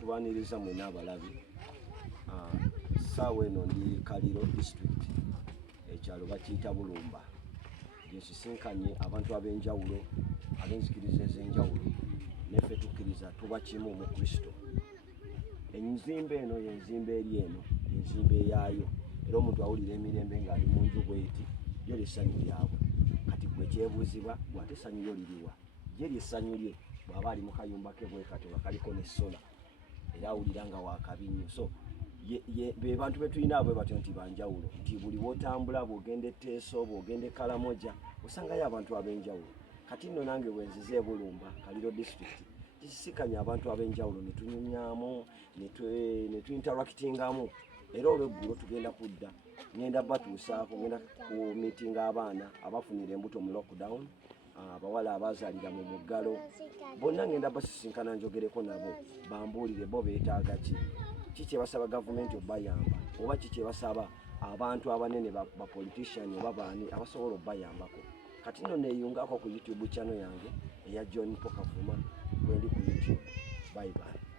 tubaniriza mwe n'abalabi. Saawa eno ndi Kaliro district, ekyalo bakiyita Bulumba. Nsisinkanye abantu ab'enjawulo, ab'enzikiriza ez'enjawulo, neffe tukkiriza tuba kimu mu Kristo. Enzimba eno y'enzimba eri eno, enzimba eyaayo, era omuntu awulira emirembe ng'ali mu nju bw'eti, lyo ly'essanyu lyabwe. Kati gwe kyebuuzibwa bw'ate essanyu lyo liriwa? Ye ly'essanyu lye bw'aba ali mu kayumba ke bwe katyo nga kaliko ne sola, era awulira nga waakabi nnyo. So be bantu be tulina abwe batyo nti banjawulo, nti buli w'otambula bw'ogenda e Teso, bw'ogenda e Kalamoja, osangayo abantu ab'enjawulo. Kati nno nange bwe nzize e Bulumba, Kaliro district, kisisikanya abantu ab'enjawulo ne tunyumyamu, ne tuinteractingamu. Era olw'eggulo tugenda kudda, ngenda batuusaako, ngenda ku meetinga abaana abafunira embuto mu lockdown, abawala abaazaalira mu muggalo, bonna ngenda basisinkana njogereko nabo, bambuulire bo beetaaga ki, kye basaba gavumenti obayamba, oba kye basaba abantu abanene ba politician oba baani abasobola obayambako. Kati nno neeyungako ku YouTube channel yange eya John Pokavuma, kwendi ku YouTube. Bye bye.